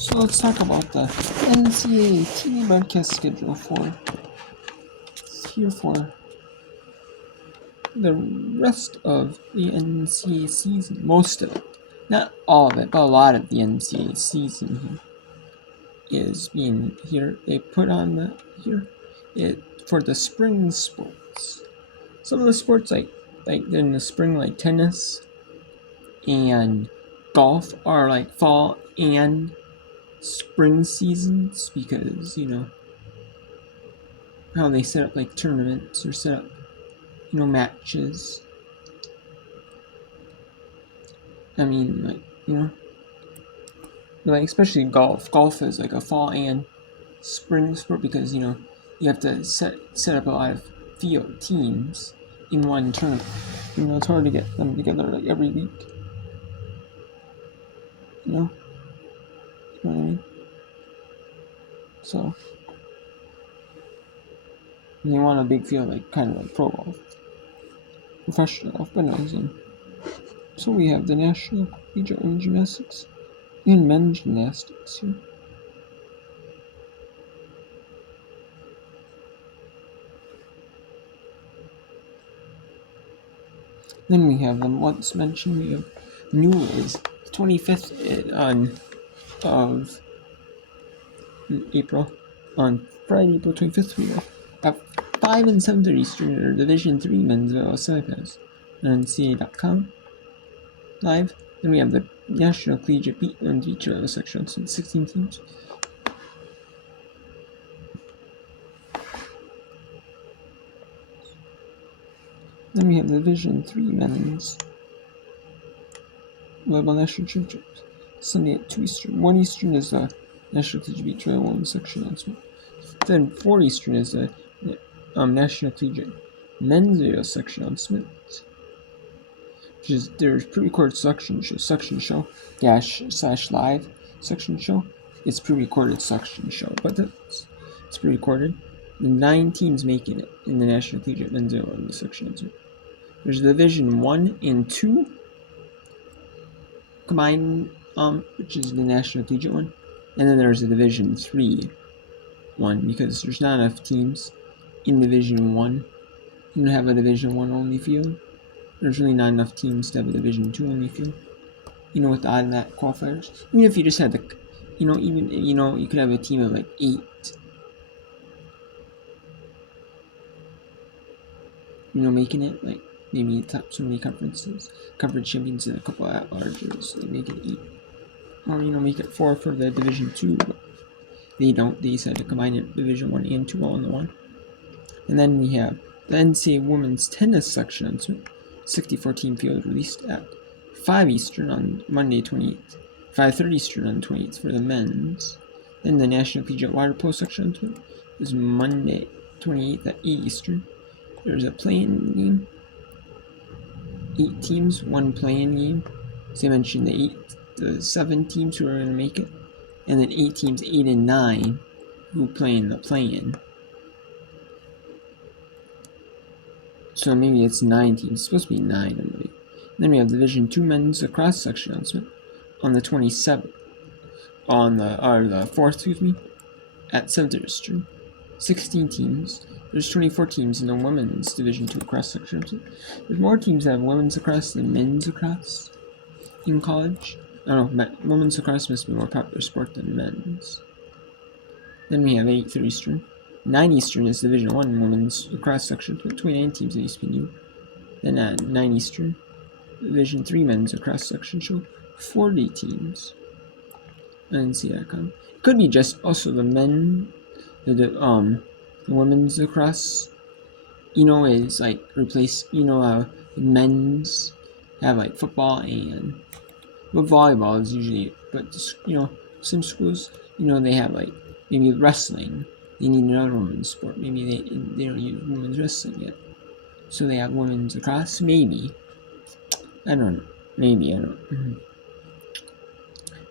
So let's talk about the NCAA TV broadcast schedule for the rest of the NCAA season. Most of it, not all of it, but a lot of the NCAA season is being here. They put on for the spring sports. Some of the sports like in the spring, like tennis and golf, are like fall and spring seasons, because how they set up like tournaments or set up matches. I mean, like especially golf. Golf is like a fall and spring sport, because you have to set up a lot of field teams in one tournament. It's hard to get them together like every week. You know what I mean? So you want a big field, like kind of like pro golf, professional golf, but no. So we have the National Collegiate Women's Gymnastics and Men's Gymnastics here. Then we have them once mentioned. We have new is 25th of April. On Friday, April 25th, we have at 5 and 7:30 Eastern, or Division 3 men's semifinals on NCAA.com live. Then we have the National Collegiate Men's Beach Volleyball section, 16 teams. Then we have the Division 3 men's volleyball national championships, Sunday at 2 Eastern. 1 Eastern is the National Collegiate Beach Volleyball women's section announcement. Then 4 Eastern is the National Collegiate men's volleyball section announcement, which is their pre-recorded suction show / live suction show. It's pre-recorded suction show, but it's pre-recorded. The 9 teams making it in the National Collegiate men's volleyball section announcement. There's Division 1 and 2 combined, which is the National Collegiate one, and then there's a Division 3 one, because there's not enough teams in Division 1. You don't have a Division 1 only field. There's really not enough teams to have a Division 2 only field. With the automatic qualifiers. Even if you just had you could have a team of like 8. Making it like maybe top so many conference champions and a couple of at-larges. They make it 8, or make it 4 for the Division 2. But they don't. They decided to combine it Division 1 and 2 all in the one. And then we have the NCAA women's tennis section announcement. 64-team field released at 5 Eastern on Monday 28th, 5:30 Eastern on 28th for the men's. Then the National Collegiate water polo section announcement is Monday 28th at 8 Eastern. There's a play-in game. 8 teams, 1 play-in game. So I mentioned the 7 teams who are going to make it, and then 8 teams, 8 and 9, who play in the play-in. So maybe it's 9 teams. It's supposed to be 9, I believe. Then we have Division 2 men's lacrosse section announcement on the 27th. On the 4th, at 7:30 Eastern. 16 teams. There's 24 teams in the women's Division 2 lacrosse section. There's more teams that have women's lacrosse than men's lacrosse in college. I don't know, women's lacrosse must be a more popular sport than men's. Then we have 8:30 Eastern. 9 Eastern is Division 1 women's lacrosse section, 29 teams at ESPNU. Then at 9 Eastern, Division 3 men's lacrosse section show 40 teams. I didn't see that come. It could be just also the the women's lacrosse, is like replace, men's have like football and, but volleyball is usually, but some schools, they have like maybe wrestling. They need another women's sport. Maybe they don't use women's wrestling yet, so they have women's lacrosse. Maybe, I don't know. Maybe I don't.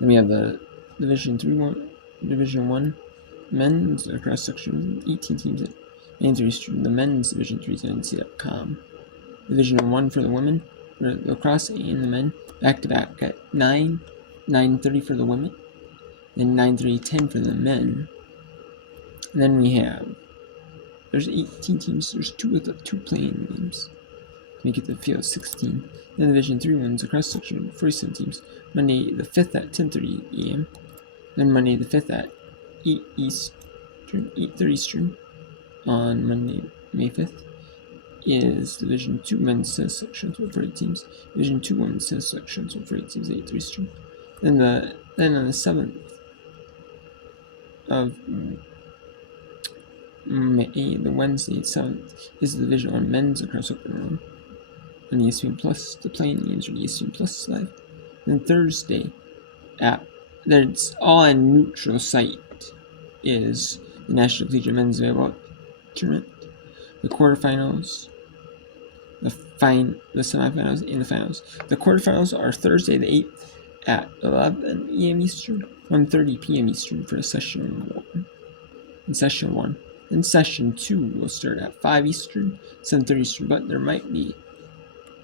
Then we have the Division 1 men's lacrosse section, 18 teams at Eastern. The men's Division 3 is at NCAA.com. Division 1 for the women, for the lacrosse and the men, back to back at 9:30 for the women, then 9, 3, 10 for the men. And then we have, there's 18 teams, there's two playing games. Make it the field 16. Then Division 3 wins across section, 47 teams. Monday the 5th at 10:30 a.m. Then Monday the 5th at 8 Eastern, 8:30 Eastern on Monday, May 5th is Division 2 men's tennis sections with 40 teams. Division 2 women's tennis sections with 40 teams, 8:30 Eastern. Then on the 7th of May, the Wednesday 7th, is the Division 1 men's across open room on ESPN Plus. The playing games are ESPN Plus live. Then Thursday, it's all in neutral site, is the National Collegiate Men's Volleyball Tournament. The quarterfinals, the semifinals, and the finals. The quarterfinals are Thursday the 8th at 11 a.m. Eastern, 1:30 p.m. Eastern for session 1. In session 1. Then session 2 will start at 5 Eastern, 7:30 Eastern, but there might be,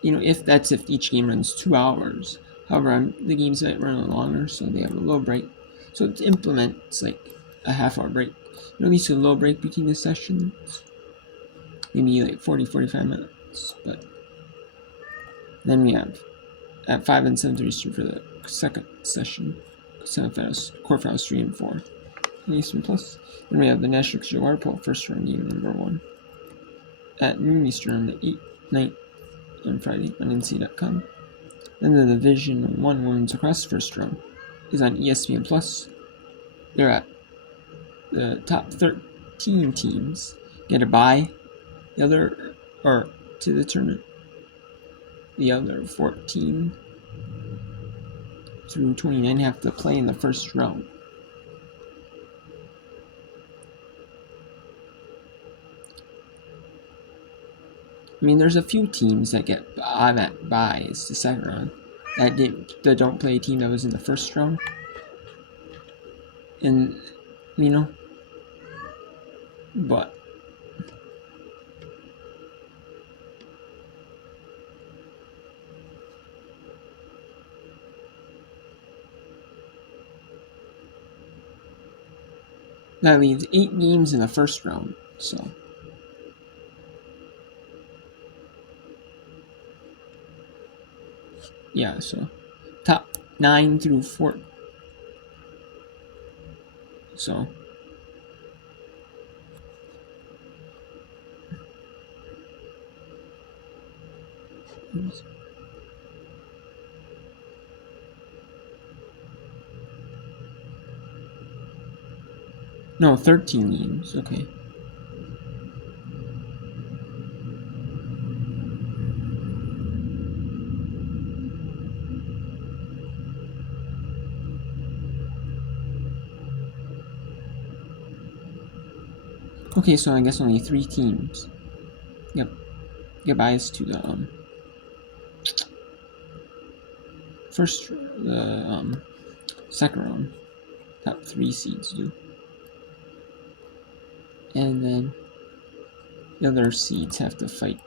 if each game runs 2 hours. However, the games might run longer, so they have a little break. So to implement, it's like a half-hour break. At least a little break between the sessions. Maybe like 40-45 minutes. But then we have at 5 and 7:30 Eastern for the second session, semifinals, quarterfinals 3 and 4. Eastern Plus. Then we have the National Collegiate Water Polo first round game number 1 at noon Eastern on the 9th on Friday on NCAA.com. Then the Division 1 women's lacrosse first round is on ESPN Plus. They're at the top 13 teams get a bye. The other to the tournament. The other 14 through 29 have to play in the first round. There's a few teams that get buys the second round that don't play a team that was in the first round. And, but that leaves 8 games in the first round, so. Yeah, so top 9 through 4. So no, 13 games, okay. Okay, so I guess only 3 teams. Yep. Get buys to the second round. Top 3 seeds do. And then the other seeds have to fight.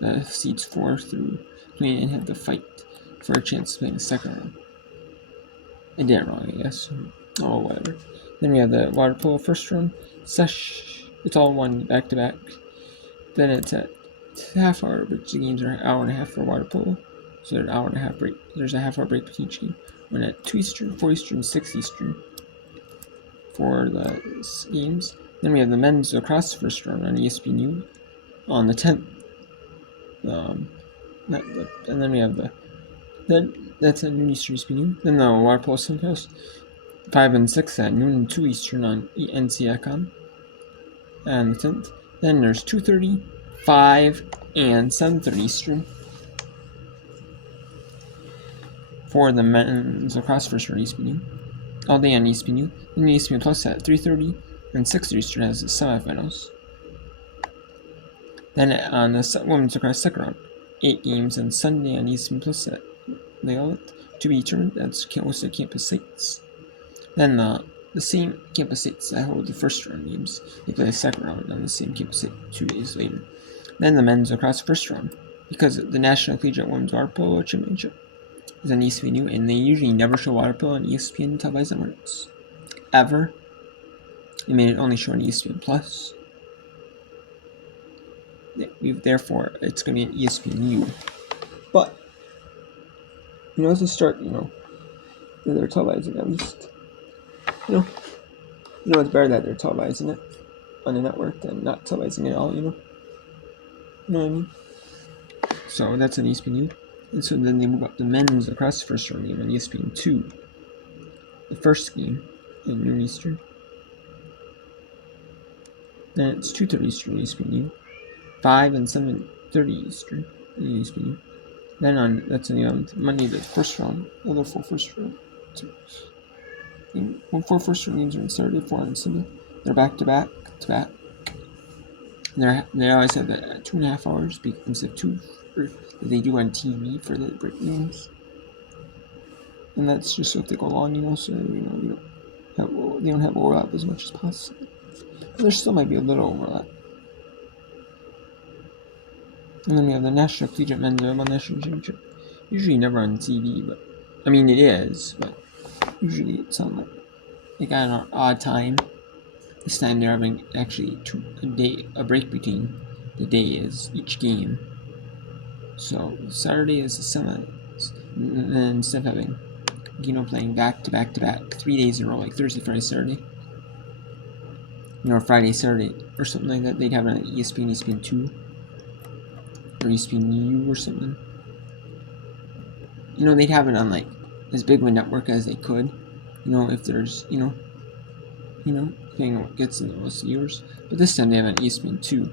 The seeds 4 through 29 have to fight for a chance to play in the second round. I did it wrong, I guess. Oh, whatever. Then we have the water polo first round. It's all one back-to-back. Then it's at half hour, which the games are an hour and a half for water polo. So there's an hour and a half break. There's a half hour break between each game. One at 2 Eastern, 4 Eastern, 6 Eastern for the games. Then we have the men's lacrosse first round on ESPN on the 10th. And then we have that's at noon Eastern ESPN. Then the water polo semifinals 5 and 6 at noon and 2 Eastern on NCAA.com. And the 10th. Then there's 2:30, 5, and 7:30 Eastern for the men's lacrosse first round ESPN. All day on ESPN. Then ESPN Plus at 3:30 and 6:30 Eastern has the semifinals. Then on the women's lacrosse second round, 8 games on Sunday on ESPN Plus at Layout to be determined. That's hosted campus sites. Then the same campus sites that hold the first round games, they play the second round on the same campus site 2 days later. Then the men's lacrosse first round, because the National Collegiate Women's Water Polo Championship is on ESPN, and they usually never show water polo on ESPN Televised networks. ever. They made it only show on ESPN Plus. Therefore, it's going to be an ESPNU. But, it's a start, they're televising at least. It's better that they're televising it on the network than not televising it at all, You know what I mean? So that's an ESPNU. And so then they move up the men's across the first round game on ESPN2. The first game in noon Eastern. Then it's 2:30 Eastern ESPNU. 5 and 7:30 Eastern ESPNU. Then that's on the 11th, Monday, the first round. Other 4 first round. 4 first round games are on Saturday, 4 on Sunday. They're back to back. They always have the 2.5 hours instead of 2 that they do on TV for the break games. And that's just so if they go long, so they don't have overlap as much as possible. But there still might be a little overlap. And then we have the National Collegiate Men's Volleyball National Championship. Usually never on TV, but it is, but usually it's on like at an odd time. This time they're having actually a break between the days each game. So Saturday is the semis, and then instead of having playing back to back 3 days in a row, like Thursday, Friday, Saturday, or Friday, Saturday, or something like that, they'd have it on ESPN, ESPN2, or ESPNU or something. They'd have it on like as big of a network as they could. If there's depending on what gets in the most viewers. But this time they have an ESPN2.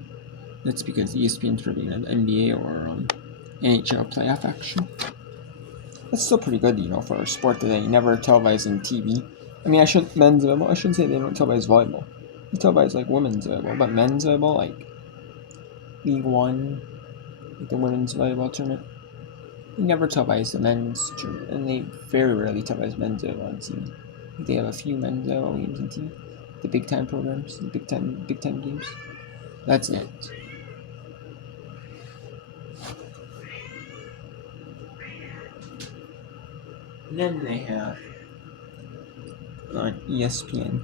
That's because ESPN's probably going to have NBA or NHL playoff action. That's still pretty good, for a sport that they never televise on TV. I shouldn't say they don't televise volleyball. They televise like women's volleyball, but men's volleyball, like League One, like the women's volleyball tournament, they never televise the men's tournament, and they very rarely televise men's volleyball on TV. They have a few men's volleyball games on TV, the big time programs, the big time games. That's it. And then they have on ESPN,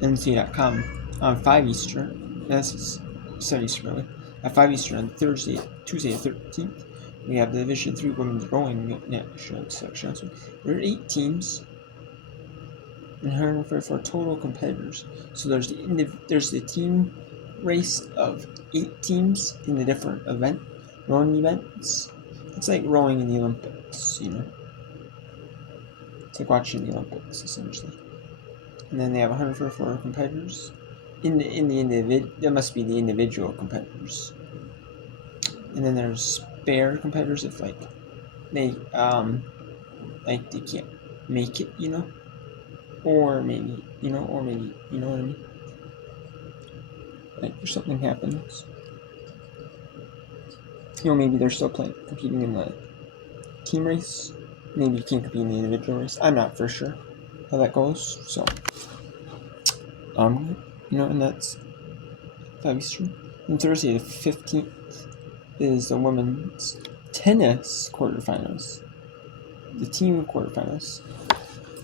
NCAA.com on 5 Eastern. That's 7 Eastern, really. At 5 Eastern on Tuesday the 13th, we have the Division 3 Women's Rowing National Section. There are 8 teams and 144 total competitors. So there's the team race of 8 teams in the different rowing events. It's like rowing in the Olympics, It's like watching the Olympics, essentially. And then they have 144 competitors. There must be the individual competitors. And then there's spare competitors if they can't make it, or maybe, you know what I mean? Like if something happens, maybe they're still competing in the team race. Maybe you can't compete in the individual race. I'm not for sure how that goes. So, and that's 5 Eastern. And Thursday the 15th is the women's tennis quarterfinals. The team quarterfinals.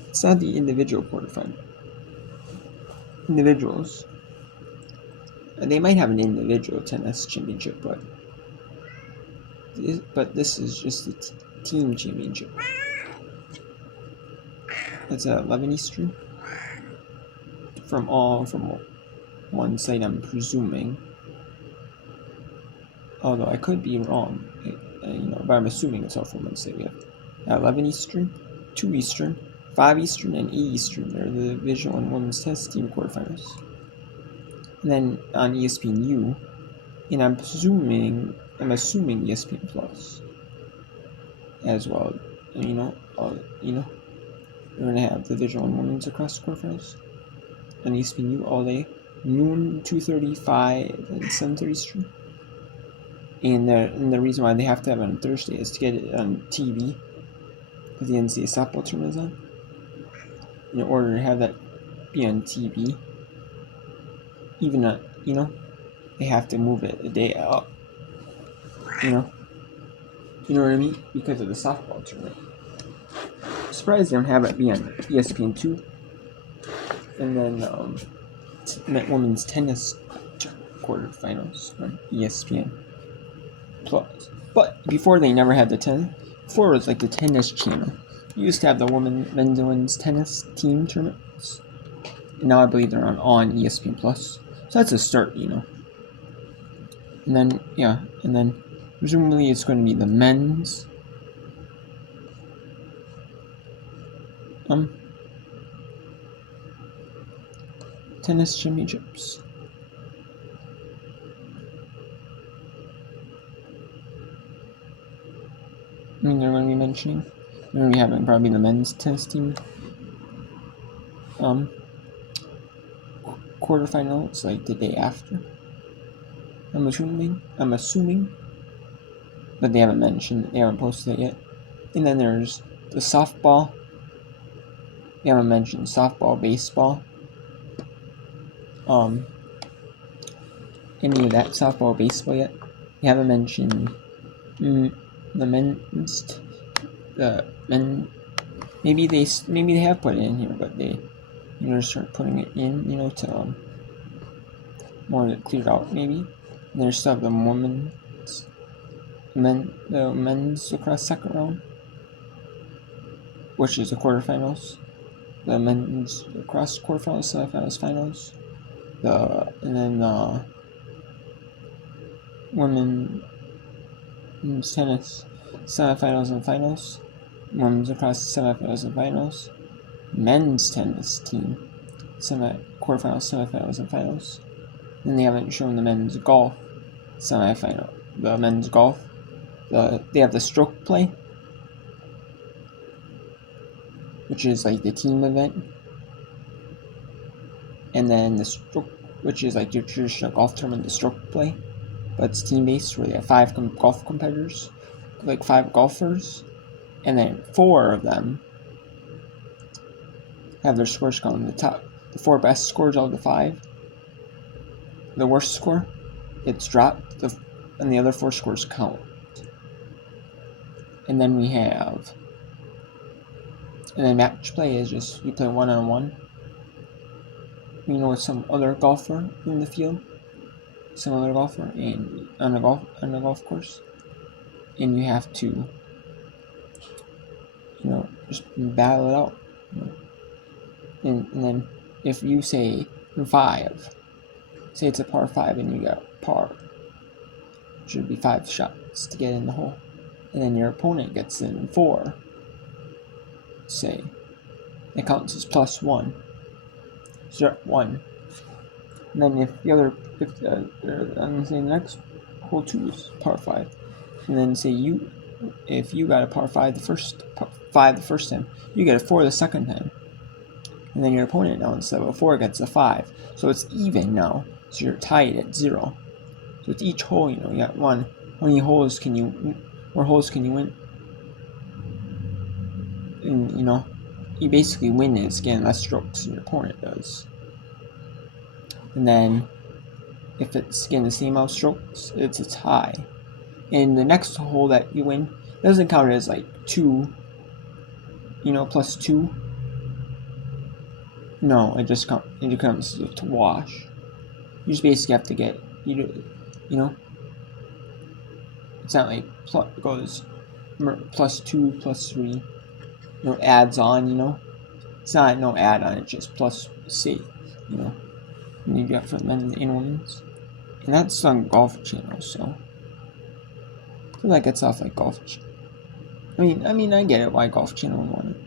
It's not the individual quarterfinal. Individuals. They might have an individual tennis championship, but this is just the team championship. It's at 11 Eastern. From one site, I'm presuming. Although I could be wrong, but I'm assuming it's all from one site. We have 11 Eastern, 2 Eastern, 5 Eastern, and 8 Eastern. They're the Division 1 Women's Tennis Team quarterfinals. And then on ESPNU, and I'm assuming ESPN Plus as well. We're gonna have the Division 1 Women's across the quarterfinals on ESPNU all day, noon, 2:35, and 7:30 Eastern. And the reason why they have to have it on Thursday is to get it on TV, because the NCAA softball tournament is on. In order to have that be on TV, even they have to move it a day up. You know what I mean? Because of the softball tournament. I'm surprised they don't have it be on ESPN2. and then women's tennis quarterfinals on ESPN Plus. But before they never had the tennis. Before it was like the tennis channel. You used to have the men's and women's tennis team tournaments. And now I believe they're on ESPN Plus. So that's a start, And then presumably it's going to be the men's tennis championships. They're going to be mentioning. They're going to be having probably the men's tennis team quarterfinals like the day after. I'm assuming, but they haven't mentioned it. They haven't posted it yet. And then there's the softball. They haven't mentioned softball, baseball. Any of that softball, baseball yet? They haven't mentioned the men's. The men. Maybe they have put it in here, but they start putting it in to more to clear it out maybe. And there's still the men's lacrosse second round, which is the quarterfinals. The men's lacrosse quarterfinals, semifinals, finals. And then women's tennis semifinals and finals. Women's lacrosse semifinals and finals. Men's tennis team quarterfinals, semifinals, and finals. Then they haven't shown the men's golf semifinal. The men's golf. They have the stroke play, which is like the team event, and then the stroke, which is like your traditional golf tournament, the stroke play, but it's team based where they have 5 golf competitors, like 5 golfers, and then 4 of them have their scores called in the 4 best scores out of the 5. The worst score, it's dropped, and the other 4 scores count. And then match play is just you play 1-on-1. With some other golfer in the field, and on a golf course, and you have to, just battle it out. And then if you say 5, say it's a par 5 and you got par, it should be 5 shots to get in the hole, and then your opponent gets in 4. Say it counts as +1. So you're at 1. And then if the next hole 2 is par 5, and then say if you got a par 5 the first time, you get a 4 the second time, and then your opponent now instead of a 4 gets a 5, so it's even now. So you're tied at 0. So with each hole, you got 1. How many holes can you win? And you basically win is getting less strokes than your opponent does. And then if it's getting the same amount of strokes, it's a tie. And the next hole that you win doesn't count as like 2, +2. No, it comes to wash. You just basically have to get, it's not like it goes +2, +3, adds on, It's not no add on, it's just plus C, and you got for men's and women's. And that's on Golf Channel, so I feel like it's off like Golf Channel. I mean, I get it why Golf Channel won it.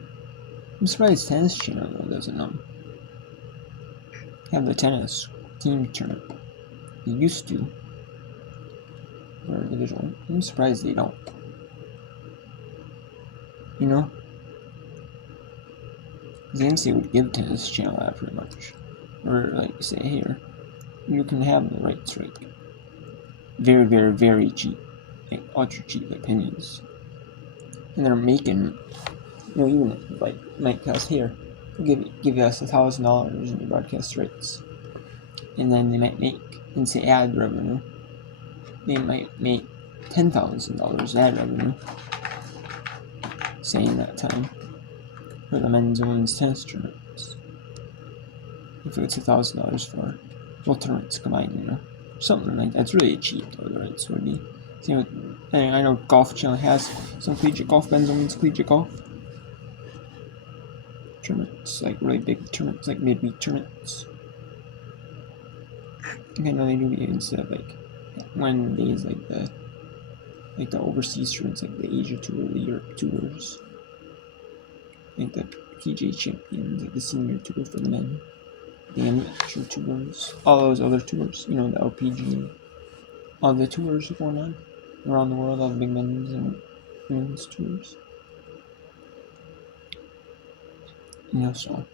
I'm surprised Tennis Channel though doesn't have the tennis team tournament. They used to for Division 1. I'm surprised they don't. The NCAA would give Tennis Channel that pretty much, or like say here, you can have the rights, right? Very, very, very cheap, like ultra cheap, like pennies. And they're making, even like Mike here, give us $1,000 in the broadcast rights, and then they might make, and say ad revenue, they might make $10,000 ad revenue, saying that time, for the men's and women's tennis tournaments. if it's $1,000 for both tournaments combined, something like that. It's really cheap though. The rates would be. Same with, I know Golf Channel has some collegiate golf. Benzo means collegiate golf tournaments, like really big tournaments, like midweek tournaments. I think I know they do instead of like one days like the overseas tournaments, like the Asia Tour, the Europe tours, like the PGA Champions, like the Senior Tour for the men, the Amateur Tours, all those other tours, the LPG, all the tours going on around the world, all the big men's and women's tours. So